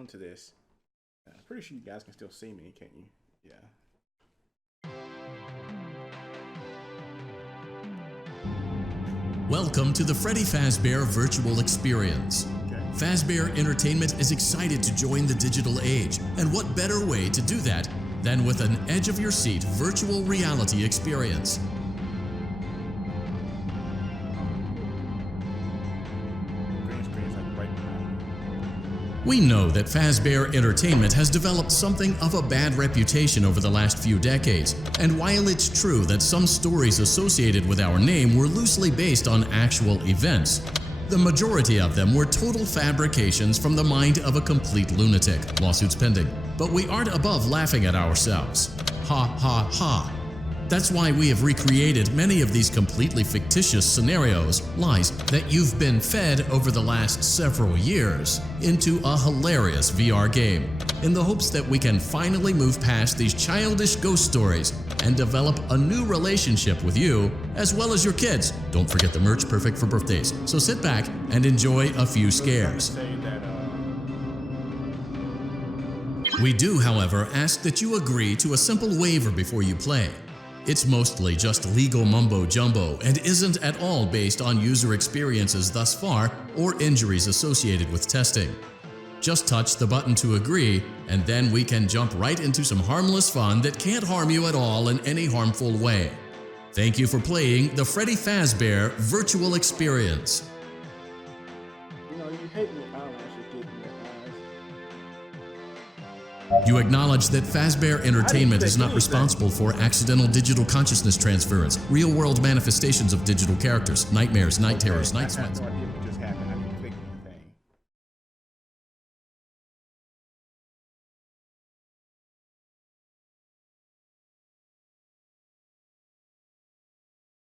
zone to this. I'm pretty sure you guys can still see me, can't you? Yeah. Welcome to the Freddy Fazbear Virtual Experience. Fazbear Entertainment is excited to join the digital age, and what better way to do that than with an edge-of-your-seat virtual reality experience. We know that Fazbear Entertainment has developed something of a bad reputation over the last few decades, and while it's true that some stories associated with our name were loosely based on actual events, the majority of them were total fabrications from the mind of a complete lunatic. Lawsuits pending. But we aren't above laughing at ourselves. Ha ha ha. That's why we have recreated many of these completely fictitious scenarios, lies, that you've been fed over the last several years into a hilarious VR game, in the hopes that we can finally move past these childish ghost stories and develop a new relationship with you, as well as your kids. Don't forget the merch, perfect for birthdays. So sit back and enjoy a few scares. We do, however, ask that you agree to a simple waiver before you play. It's mostly just legal mumbo-jumbo and isn't at all based on user experiences thus far or injuries associated with testing. Just touch the button to agree, and then we can jump right into some harmless fun that can't harm you at all in any harmful way. Thank you for playing the Freddy Fazbear Virtual Experience. You know, you hate me. I don't actually get in your eyes. You acknowledge that Fazbear Entertainment is not responsible for accidental digital consciousness transference, real-world manifestations of digital characters, nightmares, night terrors, night sweats. I have no idea what just happened. I didn't click anything.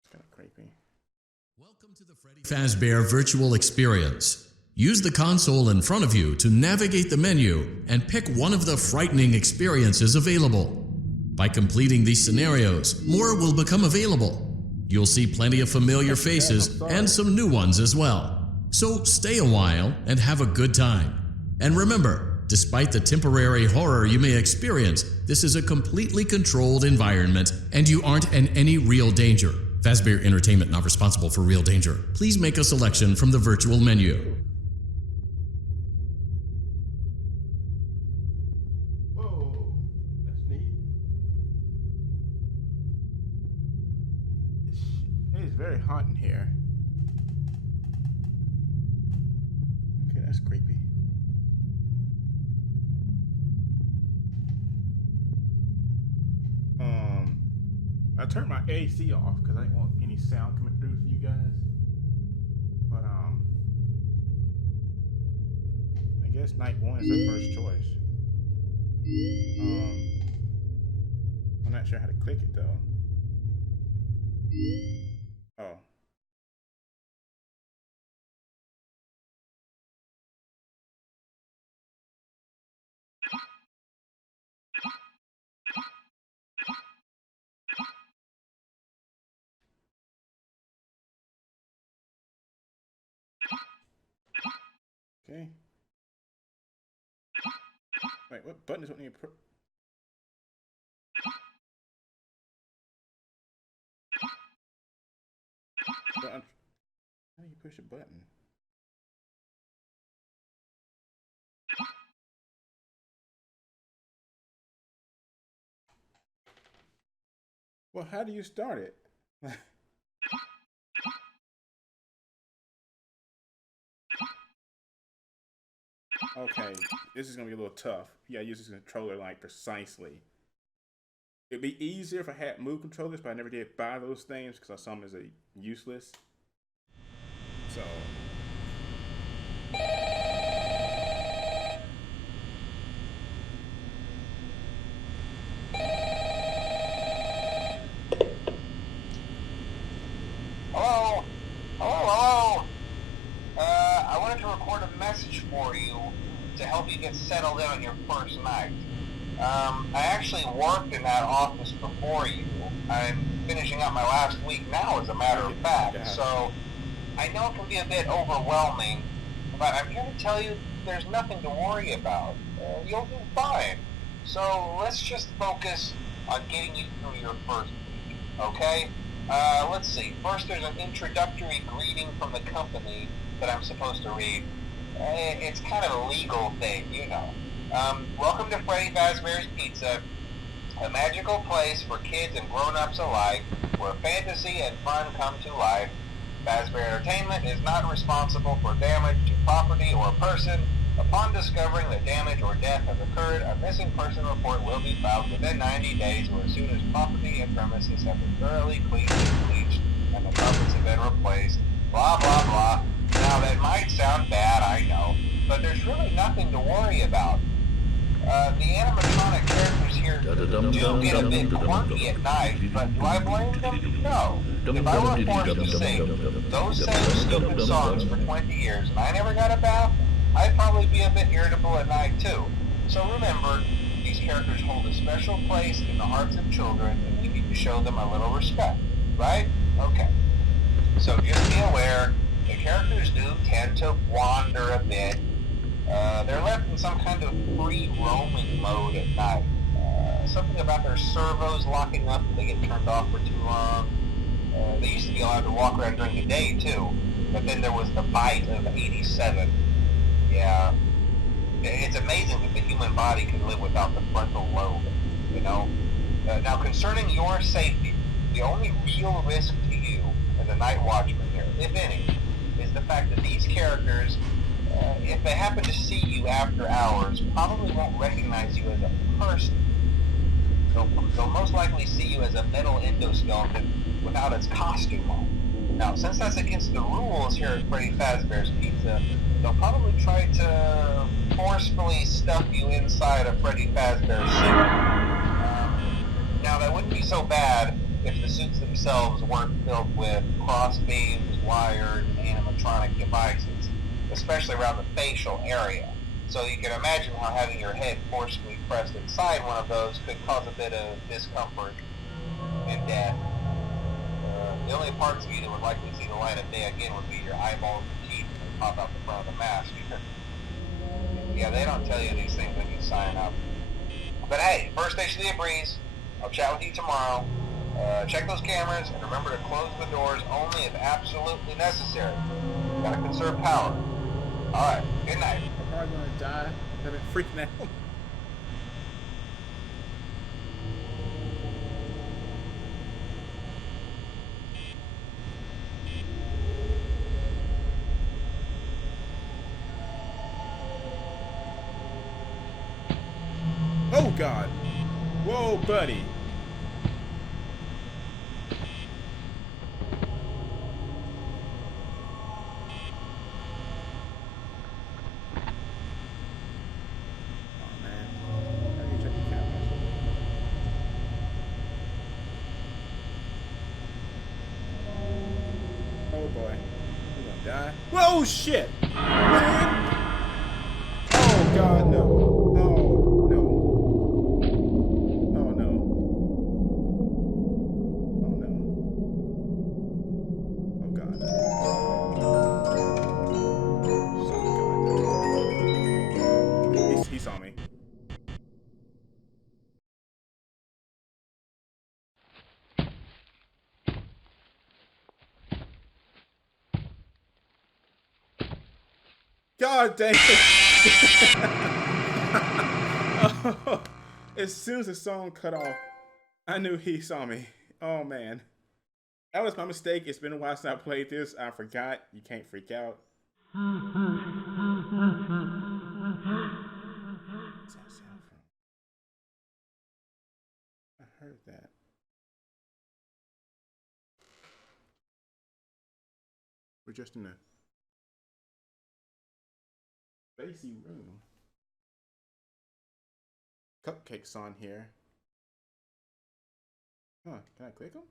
It's kind of creepy. Welcome to the Freddy Fazbear Virtual Experience. Use the console in front of you to navigate the menu and pick one of the frightening experiences available. By completing these scenarios, more will become available. You'll see plenty of familiar faces and some new ones as well. So stay a while and have a good time. And remember, despite the temporary horror you may experience, this is a completely controlled environment and you aren't in any real danger. Fazbear Entertainment not responsible for real danger. Please make a selection from the virtual menu. Very hot in here. Okay, that's creepy. I turned my AC off because I didn't want any sound coming through for you guys. But I guess night one is our first choice. I'm not sure how to click it though. Oh. Okay. Wait, what button is what you put? How do you push a button? Well, how do you start it? Okay, this is gonna be a little tough. You gotta use this controller like precisely. It'd be easier if I had move controllers, but I never did buy those things because I saw them as a useless. So. Hello? Hello? I wanted to record a message for you to help you get settled in on your first night. I actually worked in that office before you. I'm finishing up my last week now, as a matter of fact. So I know it can be a bit overwhelming, but I'm here to tell you there's nothing to worry about. You'll do fine. So let's just focus on getting you through your first week, okay? Let's see. First, there's an introductory greeting from the company that I'm supposed to read. It's kind of a legal thing, you know. Welcome to Freddy Fazbear's Pizza, a magical place for kids and grown-ups alike, where fantasy and fun come to life. Fazbear Entertainment is not responsible for damage to property or person. Upon discovering that damage or death has occurred, a missing person report will be filed within 90 days or as soon as property and premises have been thoroughly cleaned and bleached and the carpets have been replaced. Blah, blah, blah. Now, that might sound bad, I know, but there's really nothing to worry about. The animatronic characters here do get a bit quirky at night, but do I blame them? No. If I were forced to sing those same stupid songs for 20 years and I never got a bath, I'd probably be a bit irritable at night too. So remember, these characters hold a special place in the hearts of children and we need to show them a little respect, right? Okay. So just be aware, the characters do tend to wander a bit. They're left in some kind of free roaming mode at night. Something about their servos locking up if they get turned off for too long. They used to be allowed to walk around during the day too, but then there was the bite of 87. Yeah, it's amazing that the human body can live without the frontal lobe, you know? Now, concerning your safety, the only real risk to you as a night watchman here, if any, is the fact that these characters, if they happen to see you after hours, probably won't recognize you as a person. They'll most likely see you as a metal endoskeleton without its costume on. Now, since that's against the rules here at Freddy Fazbear's Pizza, they'll probably try to forcefully stuff you inside a Freddy Fazbear suit. Now, that wouldn't be so bad if the suits themselves weren't filled with cross beams, wired, and animatronic devices, especially around the facial area. So you can imagine how having your head forcefully pressed inside one of those could cause a bit of discomfort and death. The only parts of you that would likely see the light of day again would be your eyeballs and teeth when they pop out the front of the mask. Yeah, they don't tell you these things when you sign up. But hey, first station of the breeze. I'll chat with you tomorrow. Check those cameras and remember to close the doors only if absolutely necessary. Gotta conserve power. Alright, good night. I'm probably gonna die. I've been freaking out. Oh God! Whoa, buddy! Oh man, how do you check the cameras? Oh boy, we're gonna die. Whoa, shit! Man! Oh God, no! Oh no! Oh no! Oh no! Oh God! Oh God! He saw me. God dang it! Oh, as soon as the song cut off, I knew he saw me. Oh man. That was my mistake. It's been a while since I played this. I forgot. You can't freak out. What's that sound from? I heard that. We're just in a spacey room. Cupcakes on here. Huh, can I click them?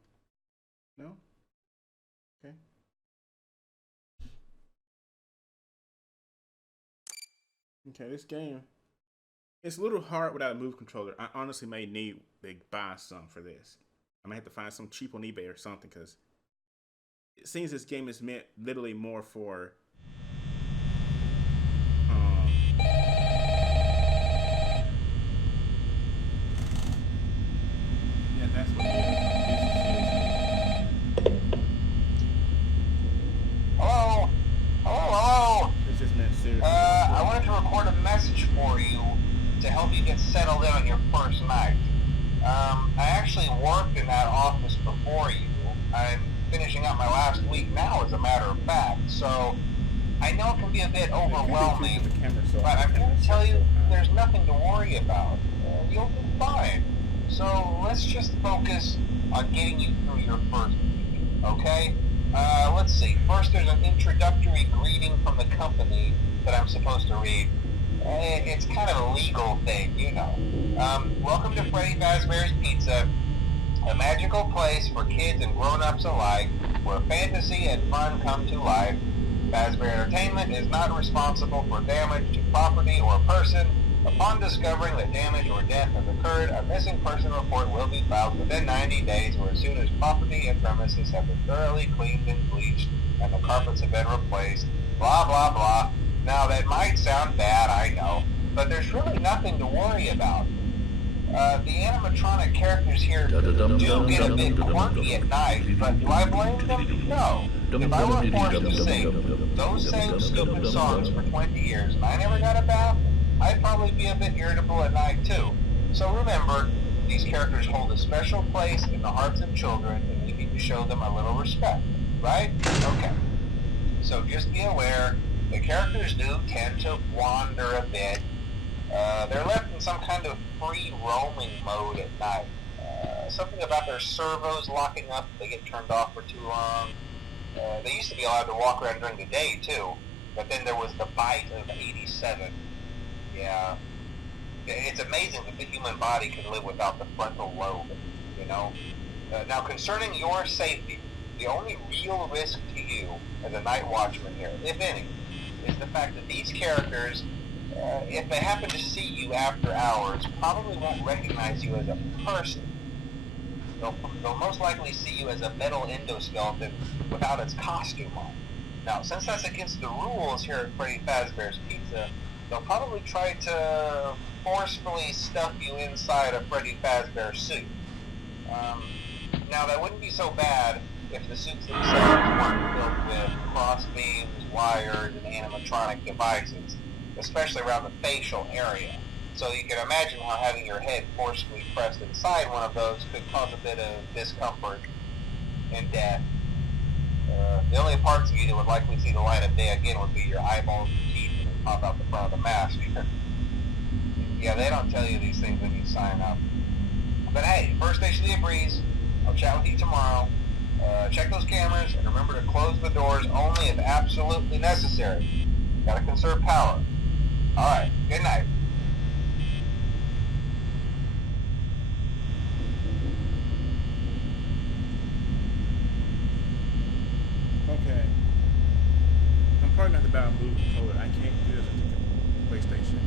No? Okay. Okay, this game, it's a little hard without a move controller. I honestly may need to buy some for this. I may have to find some cheap on eBay or something, because it seems this game is meant literally more for on your first night. I actually worked in that office before you. I'm finishing up my last week now, as a matter of fact, so I know it can be a bit overwhelming, but I'm here to tell you there's nothing to worry about. You'll be fine. So let's just focus on getting you through your first week, okay? Let's see. First, there's an introductory greeting from the company that I'm supposed to read. It's kind of a legal thing, you know. Welcome to Freddy Fazbear's Pizza, a magical place for kids and grown-ups alike, where fantasy and fun come to life. Fazbear Entertainment is not responsible for damage to property or person. Upon discovering that damage or death has occurred, a missing person report will be filed within 90 days or as soon as property and premises have been thoroughly cleaned and bleached and the carpets have been replaced. Blah, blah, blah. Now, that might sound bad, I know, but there's really nothing to worry about. The animatronic characters here do get a bit quirky at night, but do I blame them? No. If I were forced to sing those same stupid songs for 20 years and I never got a bath, I'd probably be a bit irritable at night too. So remember, these characters hold a special place in the hearts of children and we need to show them a little respect, right? Okay. So just be aware, the characters do tend to wander a bit. They're left in some kind of free roaming mode at night. Something about their servos locking up if they get turned off for too long. They used to be allowed to walk around during the day too, but then there was the bite of 87. Yeah. It's amazing that the human body can live without the frontal lobe, you know? Now, concerning your safety, the only real risk to you as a night watchman here, if any, is the fact that these characters, if they happen to see you after hours, probably won't recognize you as a person. They'll most likely see you as a metal endoskeleton without its costume on. Now, since that's against the rules here at Freddy Fazbear's Pizza, they'll probably try to forcefully stuff you inside a Freddy Fazbear suit. Now, that wouldn't be so bad if the suits themselves weren't filled with cross beams, wires, and animatronic devices, especially around the facial area. So you can imagine how having your head forcefully pressed inside one of those could cause a bit of discomfort and death. The only parts of you that would likely see the light of day again would be your eyeballs and teeth that pop out the front of the mask. Yeah, they don't tell you these things when you sign up. But hey, first station of the breeze. I'll chat with you tomorrow. Check those cameras and remember to close the doors only if absolutely necessary. Gotta conserve power. Alright, good night. Okay. I'm probably not about to move controller. I can't do this with the PlayStation.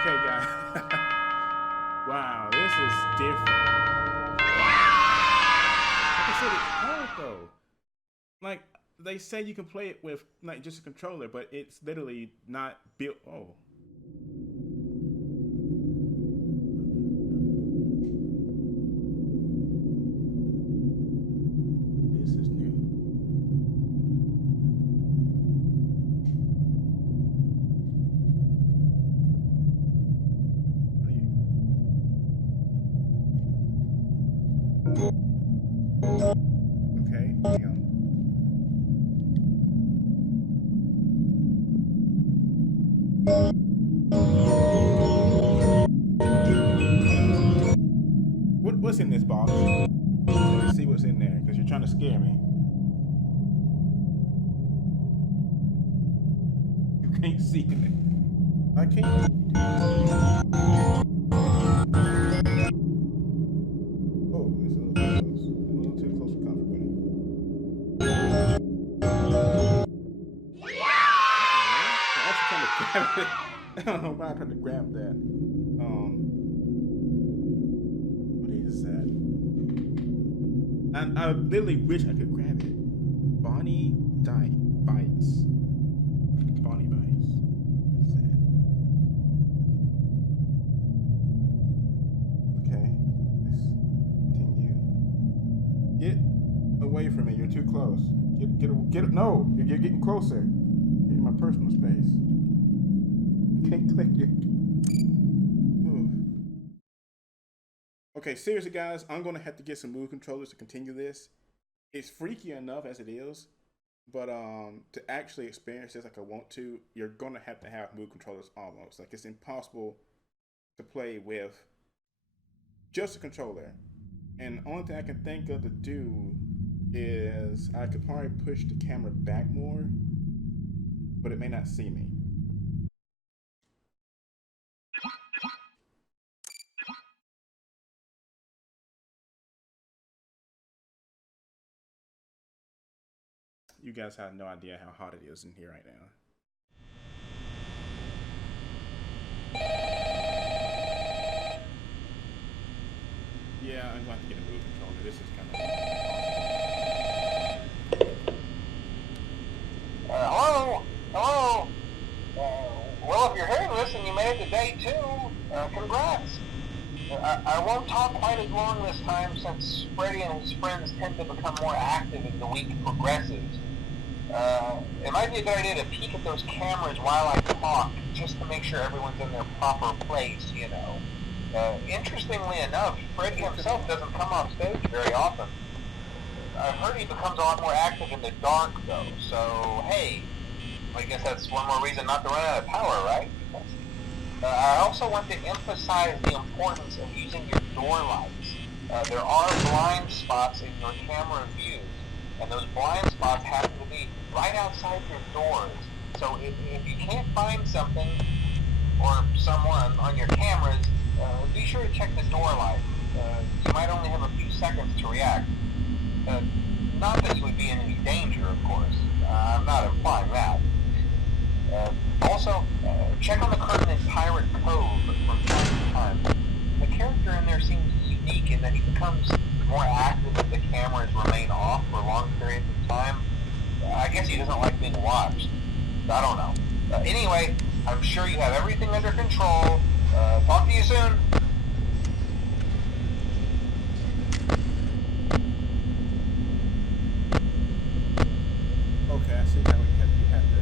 Okay, guys. Wow, this is different. said it's hard though. Like they say you can play it with like just a controller, but it's literally not built. Oh. This is new. Okay, hang on. What's in this box? Let's see what's in there, because you're trying to scare me. You can't see it. I can't. Oh, it's a little too close. A little too close for comfort, buddy. I actually trying to grab it. I don't know why I tried to grab that. What is that? I literally wish I could grab it. Bonnie Bites. Bonnie Bites. What's that? Okay. Let's continue. Get away from me. You're too close. Get. No, you're getting closer. You're in my personal space. Can't click you. Okay, seriously, guys, I'm gonna have to get some move controllers to continue this. It's freaky enough as it is, but to actually experience this like I want to, you're gonna have to have move controllers almost. Like it's impossible to play with just a controller. And the only thing I can think of to do is I could probably push the camera back more, but it may not see me. You guys have no idea how hot it is in here right now. Yeah, I'm going to have to get a move controller. This is kind of... Hello? Hello? Well, if you're hearing this and you made it to day 2, congrats. I won't talk quite as long this time since Freddy and his friends tend to become more active as the week progresses. It might be a good idea to peek at those cameras while I talk, just to make sure everyone's in their proper place, you know. Interestingly enough, Freddy himself doesn't come off stage very often. I've heard he becomes a lot more active in the dark, though, so hey, I guess that's one more reason not to run out of power, right? I also want to emphasize the importance of using your door lights. There are blind spots in your camera views, and those blind spots happen to be right outside your doors. So if you can't find something or someone on your cameras, be sure to check the door light. You might only have a few seconds to react. Not that you would be in any danger, of course. I'm not implying that. Also, check on the curtain in Pirate Cove from time to time. The character in there seems unique in that he becomes more active if the cameras remain off for long periods of time. I guess he doesn't like being watched. I don't know. Anyway, I'm sure you have everything under control. Talk to you soon. Okay, I see how you have to.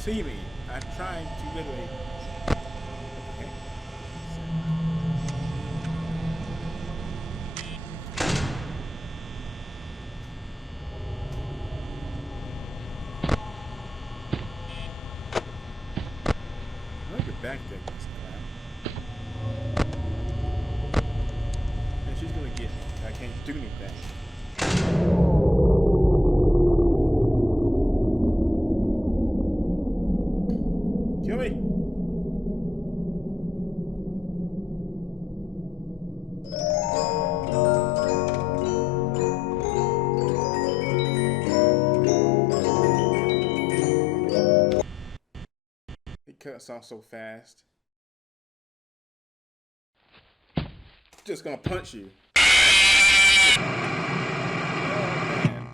see me. I'm trying to literally. Okay. I'll get back there. This crap. And she's gonna get me. I can't do anything. Kill me. It cuts off so fast. Just gonna punch you. Oh, man.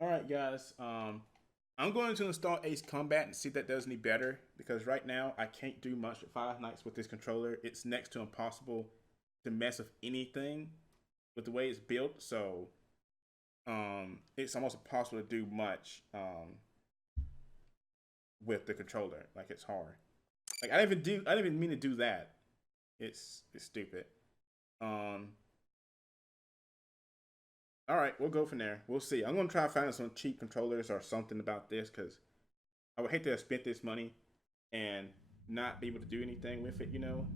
All right, guys. I'm going to install Ace Combat and see if that does any better, because right now I can't do much at Five Nights with this controller. It's next to impossible to mess with anything with the way it's built. So it's almost impossible to do much with the controller. Like, it's hard. Like, I didn't even mean to do that. It's stupid. All right, we'll go from there. We'll see. I'm gonna try to find some cheap controllers or something about this, because I would hate to have spent this money and not be able to do anything with it, you know.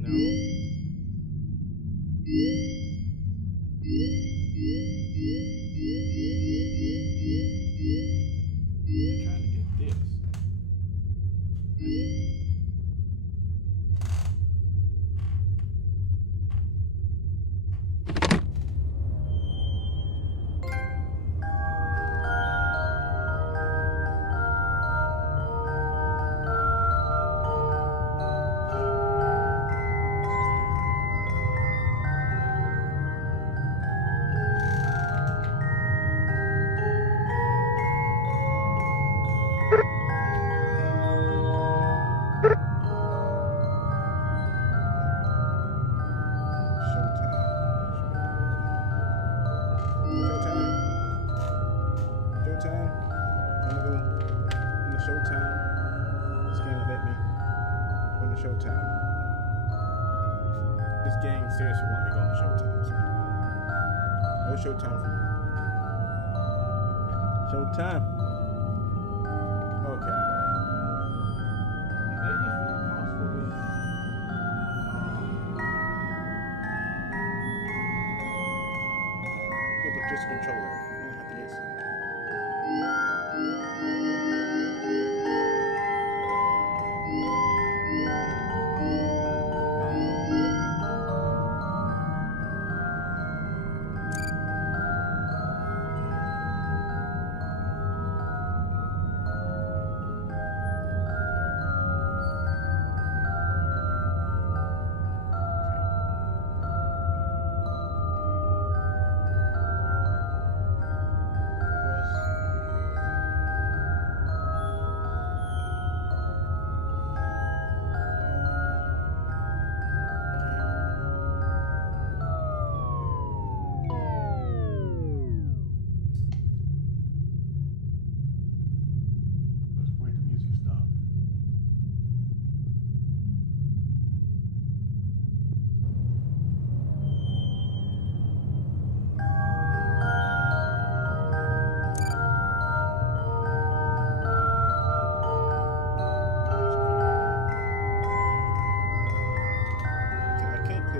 No. I'm trying to get this. Showtime. This game seriously want me going to Showtime. So. No Showtime for you. Showtime. Okay. They just more possible with just a controller. I'm gonna have to get some.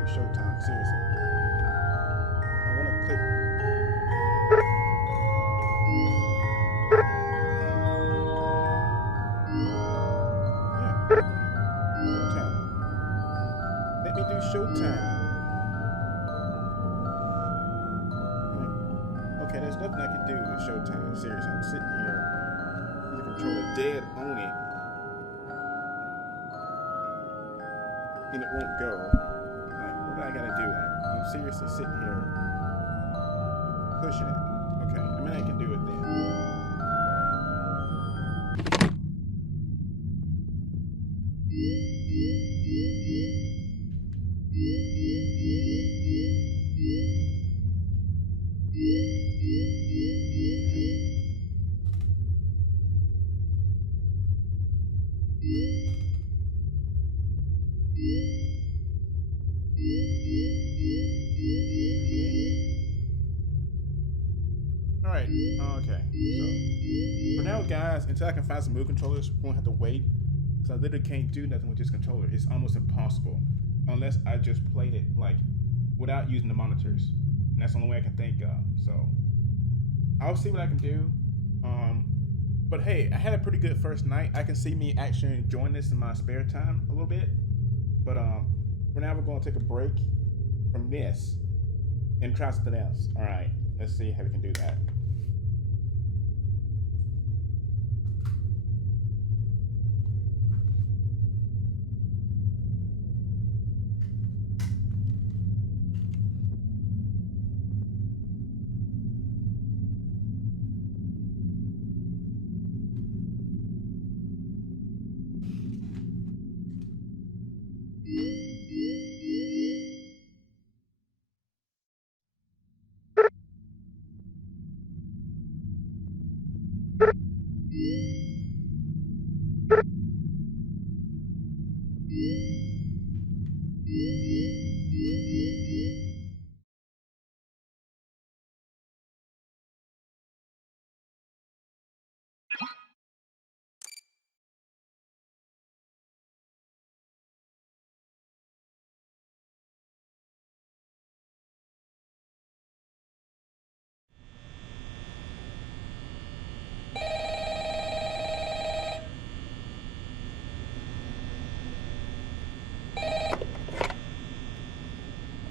Showtime, seriously. I want to click. Yeah. Showtime. Let me do Showtime. Okay, there's nothing I can do with Showtime. Seriously, I'm sitting here with the controller dead on it. And it won't go. What I gotta do? I'm seriously sitting here pushing it. Okay, I mean I can do it then. Alright, okay. So, for now, guys, until I can find some move controllers, we're going to have to wait. Because I literally can't do nothing with this controller. It's almost impossible. Unless I just played it, like, without using the monitors. And that's the only way I can think of. So, I'll see what I can do. But hey, I had a pretty good first night. I can see me actually enjoying this in my spare time a little bit. But for now, we're going to take a break from this and try something else. Alright, let's see how we can do that.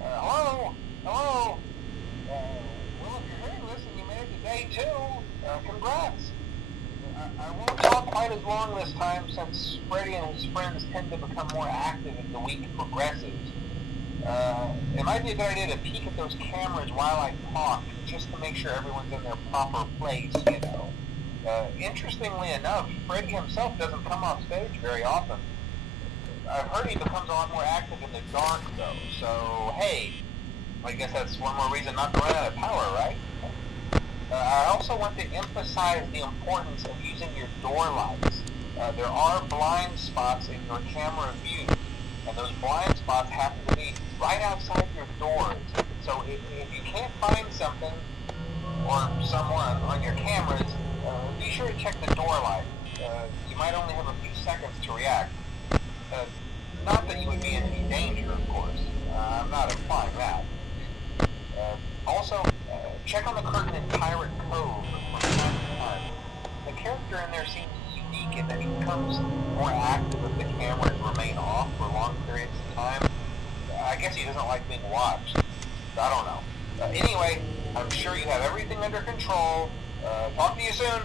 Hello? Hello? Well, if you're hearing this and you made it to day 2, congrats. I won't talk quite as long this time since Freddy and his friends tend to become more active as the week progresses. It might be a good idea to peek at those cameras while I talk, just to make sure everyone's in their proper place, you know. Interestingly enough, Freddy himself doesn't come off stage very often. I've heard he becomes a lot more active in the dark, though, so hey, I guess that's one more reason not to run out of power, right? I also want to emphasize the importance of using your door lights. There are blind spots in your camera view, and those blind spots happen to be right outside your doors. So if you can't find something or someone on your cameras, be sure to check the door light. You might only have a few seconds to react. Not that you would be in any danger, of course. I'm not implying that. Also, check on the curtain in Pirate Cove from time to time. The character in there seems unique in that he becomes more active if the cameras remain off for long periods of time. I guess he doesn't like being watched. I don't know. Anyway, I'm sure you have everything under control. Talk to you soon.